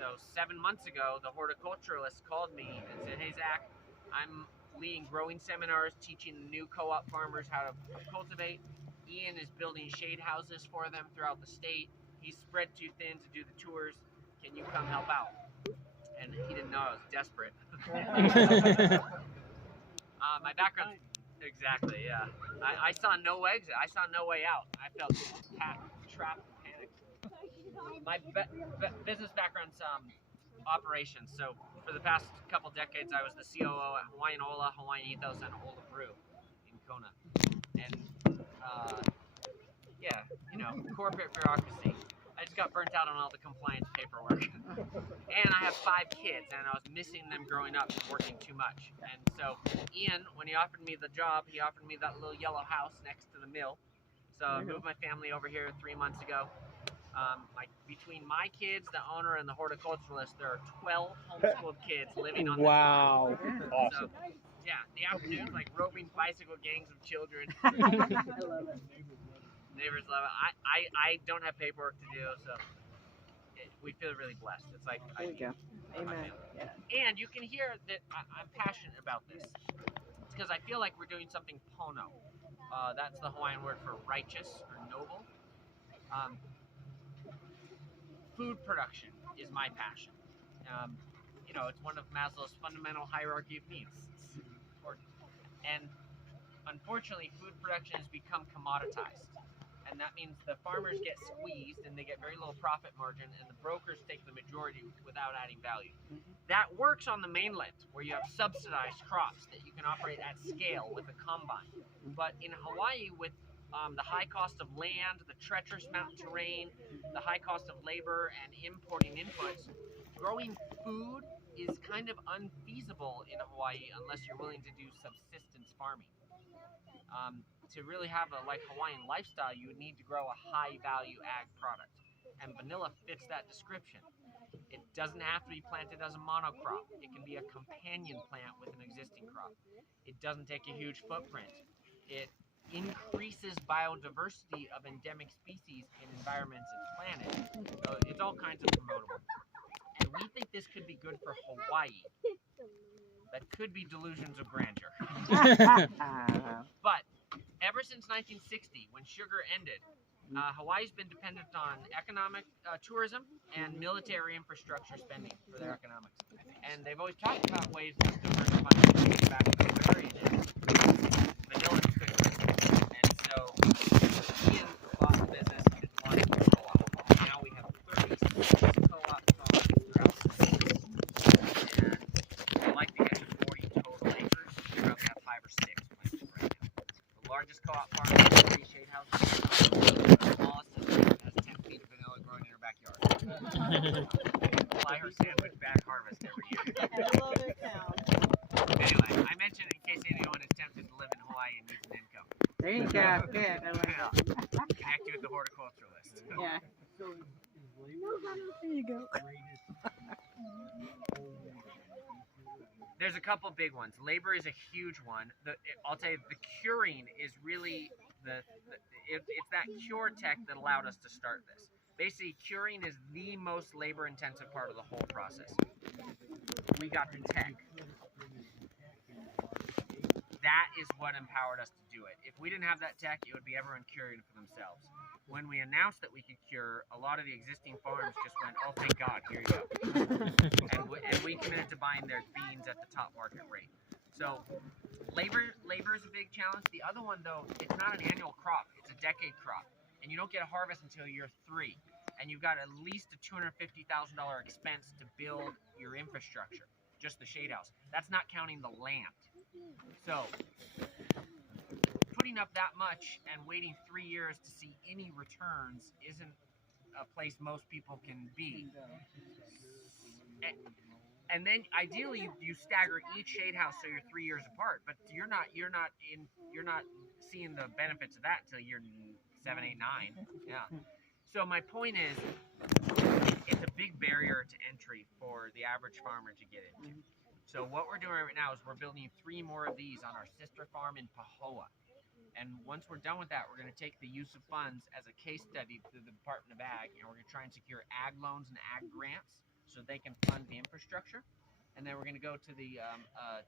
So 7 months ago, the horticulturalist called me and said, hey, Zach, I'm leading growing seminars, teaching new co-op farmers how to cultivate. Ian is building shade houses for them throughout the state. He's spread too thin to do the tours. Can you come help out? And he didn't know I was desperate. My background, exactly, yeah. I saw no exit. I saw no way out. I felt trapped and panicked. My business background's operations. So for the past couple decades, I was the COO at Hawaiian Ola, Hawaiian Ethos, and Ola Brew in Kona. And yeah, you know, corporate bureaucracy. I just got burnt out on all the compliance paperwork. And I have 5 kids, and I was missing them growing up and working too much. And so Ian, when he offered me the job, he offered me that little yellow house next to the mill. So I moved my family over here 3 months ago. Between my kids, the owner, and the horticulturalist, there are 12 homeschooled kids living on this farm. Wow. Awesome. So, yeah, the afternoons, like roving bicycle gangs of children. I love it. Neighbors love it. I don't have paperwork to do, so we feel really blessed. It's like There you go. Amen. Yeah. And you can hear that I'm passionate about this. It's because I feel like we're doing something pono. That's the Hawaiian word for righteous or noble. Food production is my passion. You know, it's one of Maslow's fundamental hierarchy of needs. It's important. And unfortunately, food production has become commoditized. And that means the farmers get squeezed and they get very little profit margin, and the brokers take the majority without adding value. That works on the mainland, where you have subsidized crops that you can operate at scale with a combine. But in Hawaii, with the high cost of land, the treacherous mountain terrain, the high cost of labor, and importing inputs, growing food is kind of unfeasible in Hawaii unless you're willing to do subsistence farming. To really have a Hawaiian lifestyle, you would need to grow a high-value ag product, and vanilla fits that description. It doesn't have to be planted as a monocrop. It can be a companion plant with an existing crop. It doesn't take a huge footprint. It increases biodiversity of endemic species in environments it's planted. So it's all kinds of promotable. And we think this could be good for Hawaii. That could be delusions of grandeur. But ever since 1960, when sugar ended, Hawaii's been dependent on economic tourism and military infrastructure spending for their economics. And they've always talked about ways to diversify back to the prairie. Vanilla could. And so Ian bought the business and wanted to co-op. Now we have 36 co-op farms throughout the state. And we'd like to get to 40 total acres. We probably have 5 or 6 places right now. The largest co-op farm is 3 shade houses. The smallest has 10 feet of vanilla growing in her backyard. Fly her sandwich back harvest every year. I love it now. Anyway, I mentioned in case anyone is tempted to live in Hawaii and needs an income. There you go. Good. I like it. Connect you with the horticulturalist. Yeah. There you go. There's a couple big ones. Labor is a huge one. I'll tell you, the curing is really it's that cure tech that allowed us to start this. Basically, curing is the most labor-intensive part of the whole process. We got the tech. That is what empowered us to do it. If we didn't have that tech, it would be everyone curing for themselves. When we announced that we could cure, a lot of the existing farms just went, "Oh, thank God, here you go." and we committed to buying their beans at the top market rate. So labor is a big challenge. The other one, though, it's not an annual crop. It's a decade crop. And you don't get a harvest until year 3. And you've got at least a $250,000 expense to build your infrastructure, just the shade house. That's not counting the land. So putting up that much and waiting 3 years to see any returns isn't a place most people can be. And then ideally you stagger each shade house so you're 3 years apart, but you're not seeing the benefits of that until year 7, 8, 9. Yeah. So my point is, it's a big barrier to entry for the average farmer to get into. So what we're doing right now is we're building 3 more of these on our sister farm in Pahoa. And once we're done with that, we're going to take the use of funds as a case study to the Department of Ag, and we're going to try and secure ag loans and ag grants so they can fund the infrastructure. And then we're going to go to the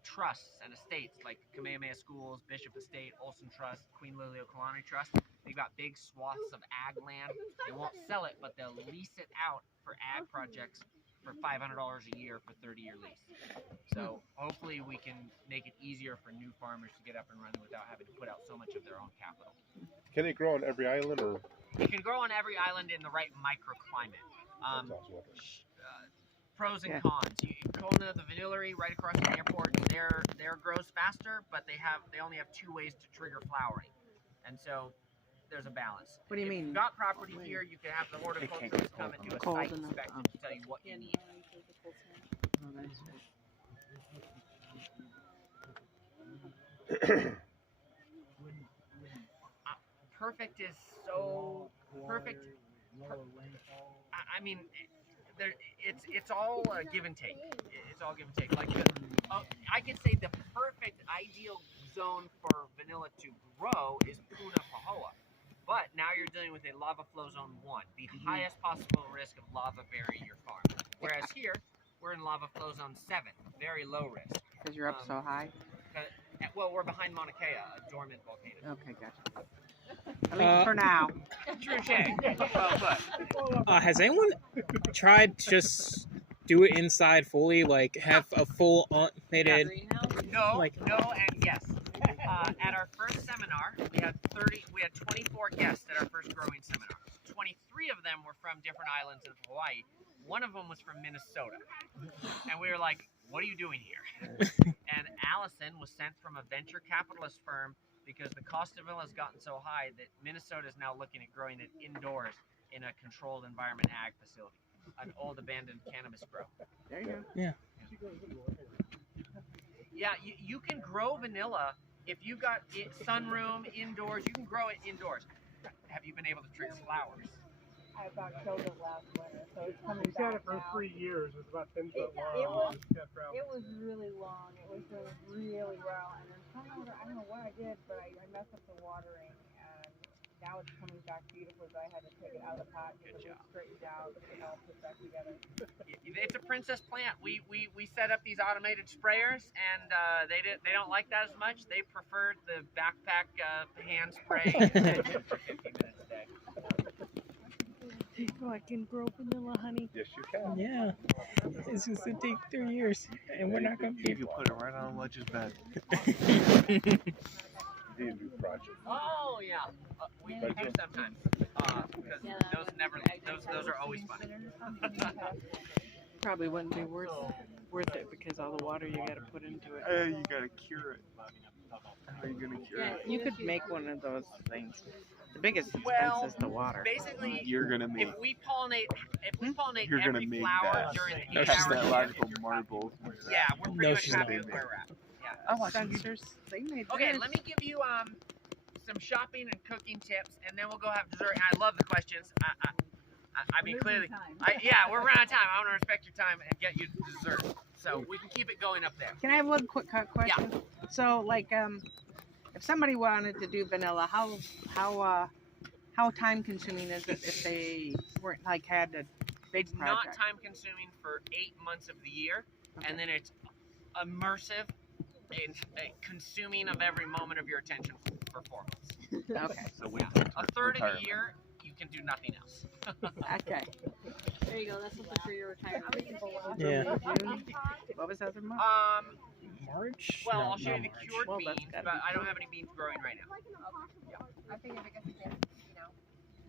trusts and estates like Kamehameha Schools, Bishop Estate, Olson Trust, Queen Liliuokalani Trust. They've got big swaths of ag land. They won't sell it, but they'll lease it out for ag projects for $500 a year for 30-year lease. So hopefully we can make it easier for new farmers to get up and running without having to put out so much of their own capital. Can it grow on every island, or It can grow on every island in the right microclimate. Pros and Yeah. cons. Kona, the vanillary, right across the airport, there grows faster, but they only have 2 ways to trigger flowering, and so there's a balance. What do you If mean? you've got property here, you can have the horticulturist come and do a Cold site enough. inspection to tell you what you need. Oh, that's Perfect is so perfect. I mean, it's all give and take. It's all give and take. Like I could say the perfect ideal zone for vanilla to grow is Puna Pahoa, but now you're dealing with a lava flow zone 1, the highest possible risk of lava burying your farm. Whereas here we're in lava flow zone 7, very low risk. because you're up so high. Well, we're behind Mauna Kea, a dormant volcano. Okay, gotcha. At least for now. Touche. Well put. Has anyone tried to just do it inside fully, like have a full automated? No, Like- no, and yes. At our first seminar, we had 24 guests at our first growing seminar. 23 of them were from different islands of Hawaii. One of them was from Minnesota, and we were like, "What are you doing here?" And Allison was sent from a venture capitalist firm because the cost of vanilla has gotten so high that Minnesota is now looking at growing it indoors in a controlled environment ag facility, an old abandoned cannabis grow. There you go. Yeah, you can grow vanilla if you got it sunroom indoors. You can grow it indoors. Have you been able to trigger flowers? I about killed it last winter, so it's coming He's had back it for now. 3 years. It was about 10 foot It long. was- It was really long. It was doing really well, and then somehow I don't know what I did, but I messed up the watering, and now it's coming back beautifully. But I had to take it out of the pot Good because it job. was straightened out and all put back together. It's a princess plant. We set up these automated sprayers, and they don't like that as much. They preferred the backpack hand spray extension for 15 minutes a day. So I can grow vanilla honey. Yes, you can. Yeah, it's just gonna take 3 years, and we're not gonna be. You put it right on Ledge's bed. The new project. Oh yeah, we do sometimes because those are always fun. Probably wouldn't be worth it because all the water you got to put into it. You gotta cure it. How are you gonna cure Yeah, it? you could make one of those things. The biggest expense Well, is the water. Basically, You're gonna make. if we pollinate You're gonna every make flower that. during the No, 8 she's hours, not. Astrological marble. yeah, we're pretty No, much she's happy not. with where we're at. Yeah. Oh, sensors. They made Okay, this. let me give you some shopping and cooking tips, and then we'll go have dessert. And I love the questions. I mean, clearly, we're running out of time. I want to respect your time and get you dessert, so we can keep it going up there. Can I have one quick question? So, like, if somebody wanted to do vanilla, how time consuming is it if they weren't like had a big It's not project? time consuming for 8 months of the year, and then it's immersive and consuming of every moment of your attention for 4 months. Okay. So wait Yeah. till A third of the retirement. year, you can do nothing else. Okay. There you go. That's something for your retirement. Yeah. June. What was the other month? March? Well, No, I'll show you not the March. cured Well, that's beans, gotta but be I don't have any beans growing right now. I figure because it gets,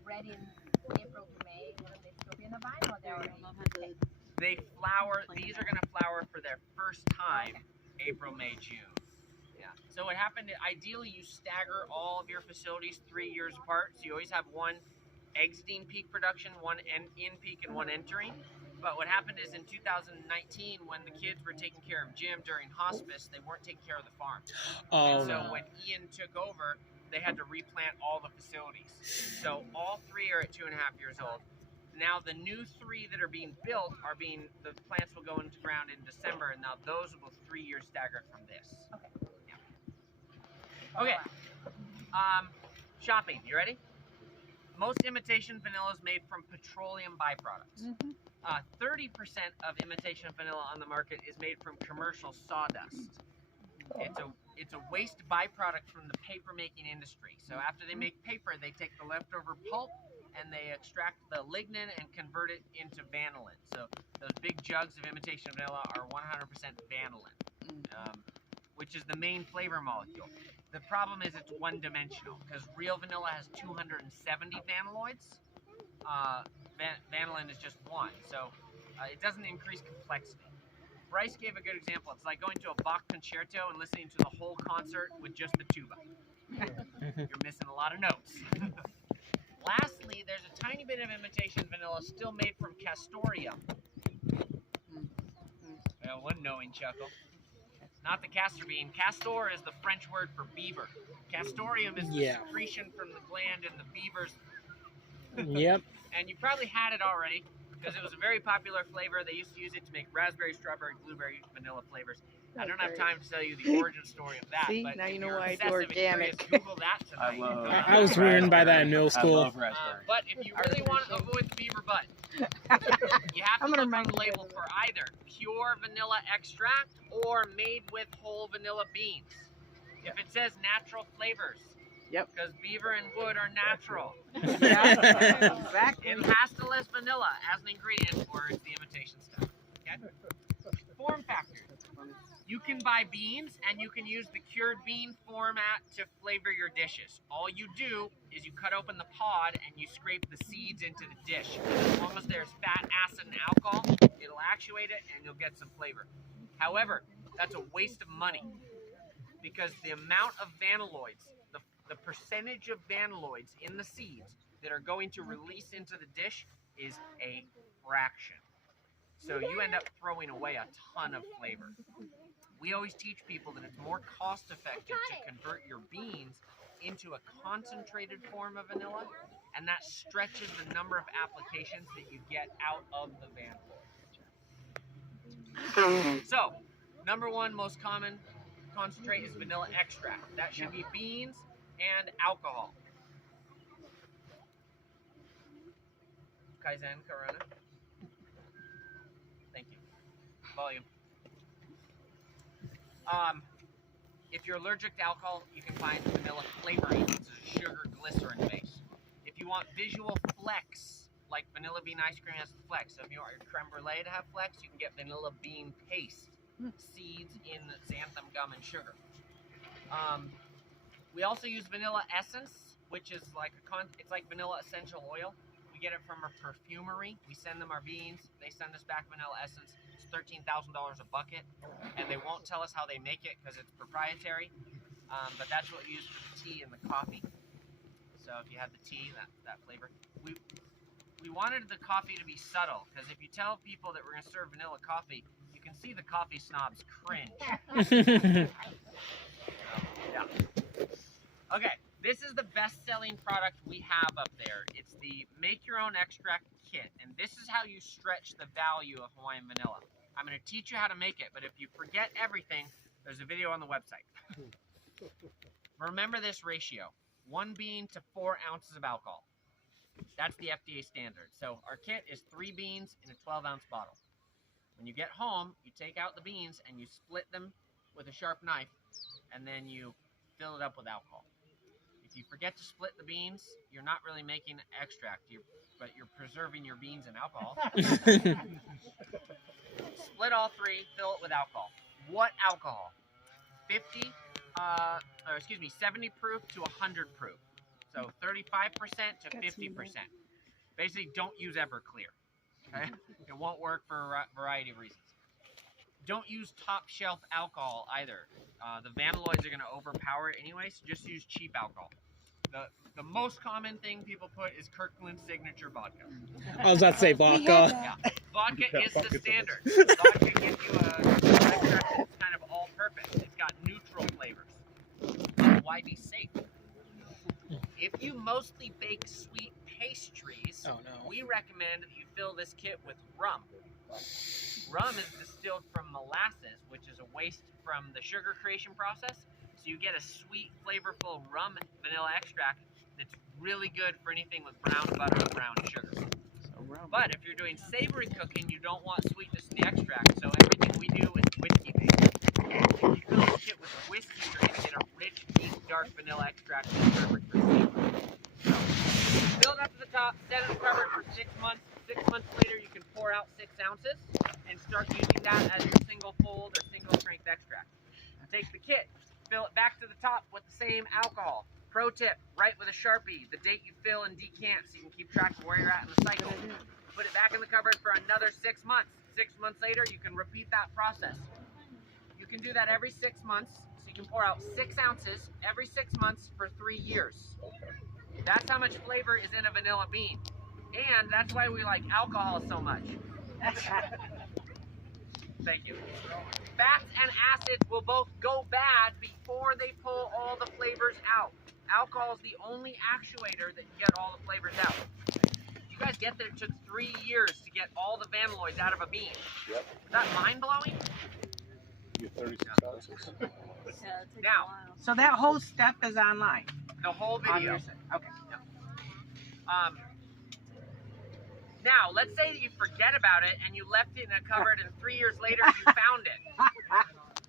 ready in April to May, wouldn't they still be in the vine or they're already? They flower. These are going to flower for their first time April, May, June. Yeah. So what happened? Ideally, you stagger all of your facilities 3 years apart. So you always have one exiting peak production, one in peak, and one entering. But what happened is in 2019, when the kids were taking care of Jim during hospice, they weren't taking care of the farm. Oh, And so no. when Ian took over, they had to replant all the facilities. So all 3 are at 2.5 years old. Now the new 3 that are being built the plants will go into ground in December, and now those will 3 years staggered from this. Okay. Shopping. You ready? Most imitation vanilla is made from petroleum byproducts. 30% of imitation vanilla on the market is made from commercial sawdust. It's a waste byproduct from the paper making industry. So after they make paper, they take the leftover pulp and they extract the lignin and convert it into vanillin. So those big jugs of imitation vanilla are 100% vanillin, which is the main flavor molecule. The problem is it's one-dimensional because real vanilla has 270 vanilloids. Vanillin is just one, so it doesn't increase complexity. Bryce gave a good example. It's like going to a Bach concerto and listening to the whole concert with just the tuba. You're missing a lot of notes. Lastly, there's a tiny bit of imitation vanilla still made from castoreum. Well, one knowing chuckle. Not the castor bean. Castor is the French word for beaver. Castoreum is the secretion from the gland in the beavers. Yep. And you probably had it already because it was a very popular flavor. They used to use it to make raspberry, strawberry, blueberry, vanilla flavors. I don't have time to tell you the origin story of that. See, but now if you know you're why it's obsessive and organic. curious, Google that tonight. I was ruined by that in middle school. I love raspberry. But if you really want to avoid the beaver butt, you have to I'm look gonna on remind the you label for either pure vanilla extract or made with whole vanilla beans. If it says natural flavors, Yep. because beaver and wood are natural. Yeah, exactly. It has to list vanilla as an ingredient or it's the imitation stuff. Okay? Form factor. You can buy beans and you can use the cured bean format to flavor your dishes. All you do is you cut open the pod and you scrape the seeds into the dish. As long as there's fat, acid, and alcohol, it'll actuate it and you'll get some flavor. However, that's a waste of money because the amount of vanilloids, the percentage of vanilloids in the seeds that are going to release into the dish is a fraction. So you end up throwing away a ton of flavor. We always teach people that it's more cost effective to convert your beans into a concentrated form of vanilla, and that stretches the number of applications that you get out of the vanillin. So, number one most common concentrate is vanilla extract. That should be beans and alcohol. Kaizen, Corona. Thank you. Volume. If you're allergic to alcohol, you can find vanilla flavoring. It's a sugar glycerin base. If you want visual flecks, like vanilla bean ice cream has flecks. So if you want your creme brulee to have flecks, you can get vanilla bean paste, seeds in xanthan gum and sugar. We also use vanilla essence, which is like it's like vanilla essential oil. We get it from a perfumery. We send them our beans. They send us back vanilla essence. It's $13,000 a bucket, and they won't tell us how they make it because it's proprietary. But that's what we use for the tea and the coffee. So if you have the tea, that flavor. We wanted the coffee to be subtle because if you tell people that we're going to serve vanilla coffee, you can see the coffee snobs cringe. Yeah. Okay, this is the best-selling product we have up there. It's the Make Your Own Extract Kit, and this is how you stretch the value of Hawaiian vanilla. I'm going to teach you how to make it, but if you forget everything, there's a video on the website. Remember this ratio, 1 bean to 4 ounces of alcohol. That's the FDA standard. So our kit is 3 beans in a 12-ounce bottle. When you get home, you take out the beans and you split them with a sharp knife, and then you fill it up with alcohol. If you forget to split the beans, you're not really making extract, but you're preserving your beans in alcohol. Split all 3, fill it with alcohol. What alcohol? 70 proof to 100 proof. So 35% to 50%. Basically, don't use Everclear. Okay? It won't work for a variety of reasons. Don't use top shelf alcohol either. The vanilloids are going to overpower it anyway, so just use cheap alcohol. The most common thing people put is Kirkland Signature vodka. I was about to say vodka. Yeah, vodka is the standard. Vodka gives you a extract that's kind of all-purpose. It's got neutral flavors. Why be safe? If you mostly bake sweet pastries, we recommend that you fill this kit with rum. Rum is distilled from molasses, which is a waste from the sugar creation process. So you get a sweet, flavorful rum vanilla extract that's really good for anything with brown butter or brown sugar. But if you're doing savory cooking, you don't want sweetness in the extract, so everything we do is whiskey based. If you fill the kit with whiskey, you're going to get a rich, deep, dark vanilla extract that's perfect for savory. So, fill it up to the top, set it in the cupboard for 6 months. 6 months later, you can pour out 6 ounces and start using that as your single fold or single strength extract. Take the kit, fill it back to the top with the same alcohol. Pro tip, write with a Sharpie the date you fill and decant so you can keep track of where you're at in the cycle. Put it back in the cupboard for another 6 months. 6 months later, you can repeat that process. You can do that every 6 months, so you can pour out 6 ounces every 6 months for 3 years. That's how much flavor is in a vanilla bean. And that's why we like alcohol so much. Thank you. Fats and acids will both go bad before they pull all the flavors out. Alcohol is the only actuator that can get all the flavors out. You guys get that it took 3 years to get all the vanilloids out of a bean. Yep. Is that mind-blowing? You get 36 ounces. Yeah, it takes Now, a while. So that whole step is online. The whole On video. your site. Okay. Now, let's say that you forget about it and you left it in a cupboard and 3 years later you found it.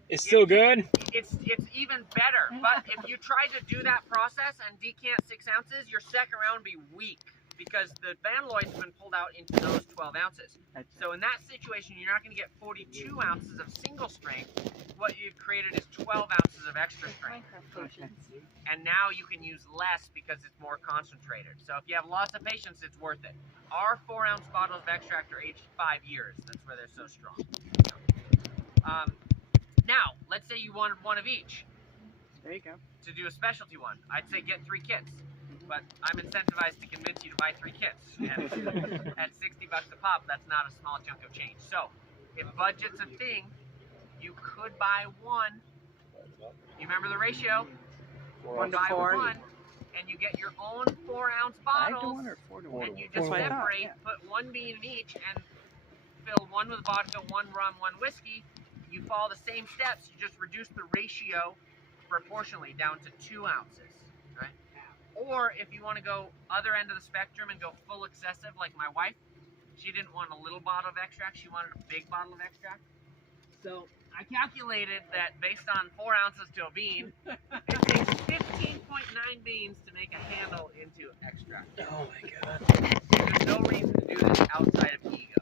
It's still good. It's even better. But if you try to do that process and decant 6 ounces, your second round would be weak because the vanilloids have been pulled out into those 12 ounces. So in that situation, you're not going to get 42 ounces of single strength. What you've created is 12 ounces of extra strength. And now you can use less because it's more concentrated. So if you have lots of patience, it's worth it. Our 4-ounce bottles of extract are aged 5 years. That's why they're so strong. Now, let's say you wanted one of each. There you go. To do a specialty one, I'd say get 3 kits. But I'm incentivized to convince you to buy 3 kits. And at $60 a pop, that's not a small chunk of change. So, if budget's a thing, you could buy one. You remember the ratio? 1 to Buy 4. one, and you get your own 4-ounce 5 to bottles. 1 or 4 to 1? And you That's just what I thought, separate, yeah. put 1 bean in each, and fill 1 with vodka, 1 rum, 1 whiskey. You follow the same steps. You just reduce the ratio proportionally down to 2 ounces, right? Or if you want to go other end of the spectrum and go full excessive, like my wife, she didn't want a little bottle of extract. She wanted a big bottle of extract. So I calculated that based on 4 ounces to a bean, it takes 15.9 beans to make a handle into extract. Oh my god. There's no reason to do this outside of ego.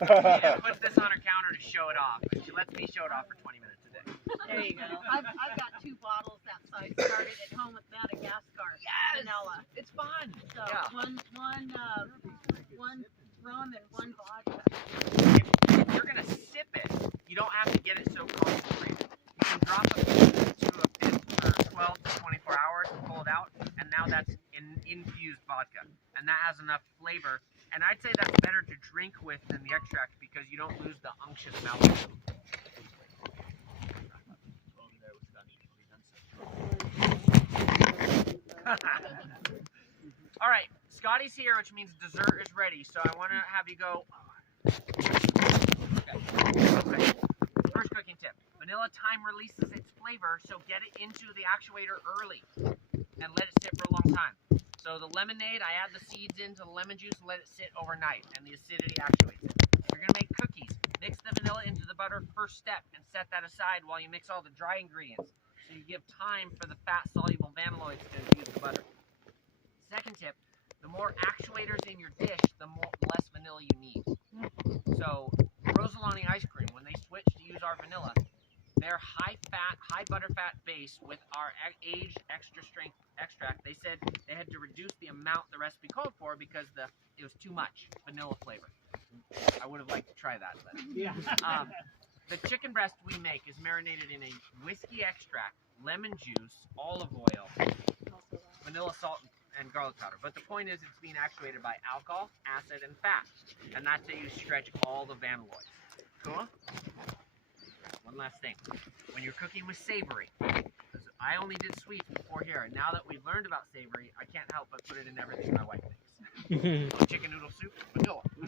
She just puts this on her counter to show it off. And she lets me show it off for 20 minutes a day. There you go. I've got 2 bottles that size started at home with Madagascar vanilla. It's fun. So Yeah. one rum and 1 vodka. If you're gonna sip it, you don't have to get it so concentrated. You can drop a bean into a pit for 12 to 24 hours and pull it out, and now that's infused vodka, and that has enough flavor. And I'd say that's better to drink with than the extract because you don't lose the unctuous mouthfeel. All right, Scotty's here, which means dessert is ready. So I want to have you go. Okay. First cooking tip: vanilla time releases its flavor, so get it into the actuator early and let it sit for a long time. So the lemonade, I add the seeds into the lemon juice and let it sit overnight, and the acidity actuates it. If you're gonna make cookies, mix the vanilla into the butter first step and set that aside while you mix all the dry ingredients, so you give time for the fat-soluble vanilloids to infuse the butter. Second tip: the more actuators in your dish, the less vanilla you need. So Rosolani ice cream, when they switched to use our vanilla, their high-fat, high-butterfat base with our aged extra-strength extract, they said they had to reduce the amount the recipe called for because it was too much vanilla flavor. I would have liked to try that, but the chicken breast we make is marinated in a whiskey extract, lemon juice, olive oil, vanilla salt, and garlic powder. But the point is, it's being actuated by alcohol, acid, and fat, and that's how you stretch all the vanilloids. Cool? One last thing. When you're cooking with savory, because I only did sweets before here, and now that we've learned about savory, I can't help but put it in everything my wife makes. Chicken noodle soup, vanilla. We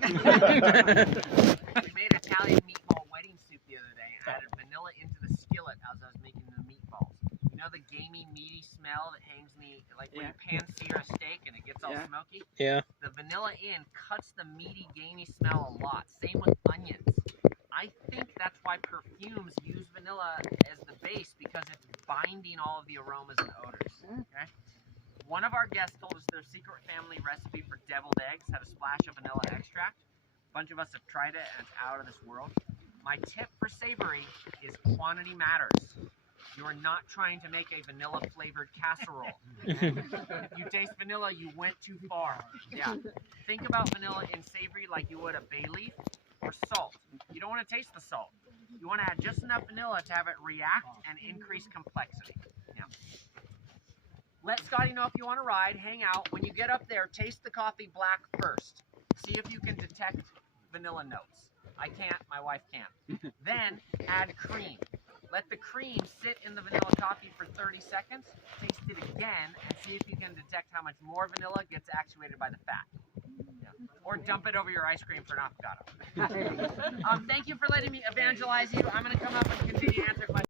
made Italian meatball wedding soup the other day and added vanilla into the skillet as I was making the meatballs. You know the gamey, meaty smell that hangs me, like when you pan-sear a steak and it gets all smoky? Yeah. The vanilla in cuts the meaty, gamey smell a lot. Same with onions. I think that's why perfumes use vanilla as the base, because it's binding all of the aromas and odors. Okay? One of our guests told us their secret family recipe for deviled eggs had a splash of vanilla extract. A bunch of us have tried it and it's out of this world. My tip for savory is quantity matters. You are not trying to make a vanilla flavored casserole. You taste vanilla, you went too far. Yeah. Think about vanilla in savory like you would a bay leaf or salt. You don't want to taste the salt. You want to add just enough vanilla to have it react and increase complexity. Yeah. Let Scotty know if you want to ride, hang out. When you get up there, taste the coffee black first. See if you can detect vanilla notes. I can't, my wife can't. Then add cream. Let the cream sit in the vanilla coffee for 30 seconds. Taste it again and see if you can detect how much more vanilla gets actuated by the fat. Yeah. Or dump it over your ice cream for an affogato. Thank you for letting me evangelize you. I'm going to come up and continue answering questions.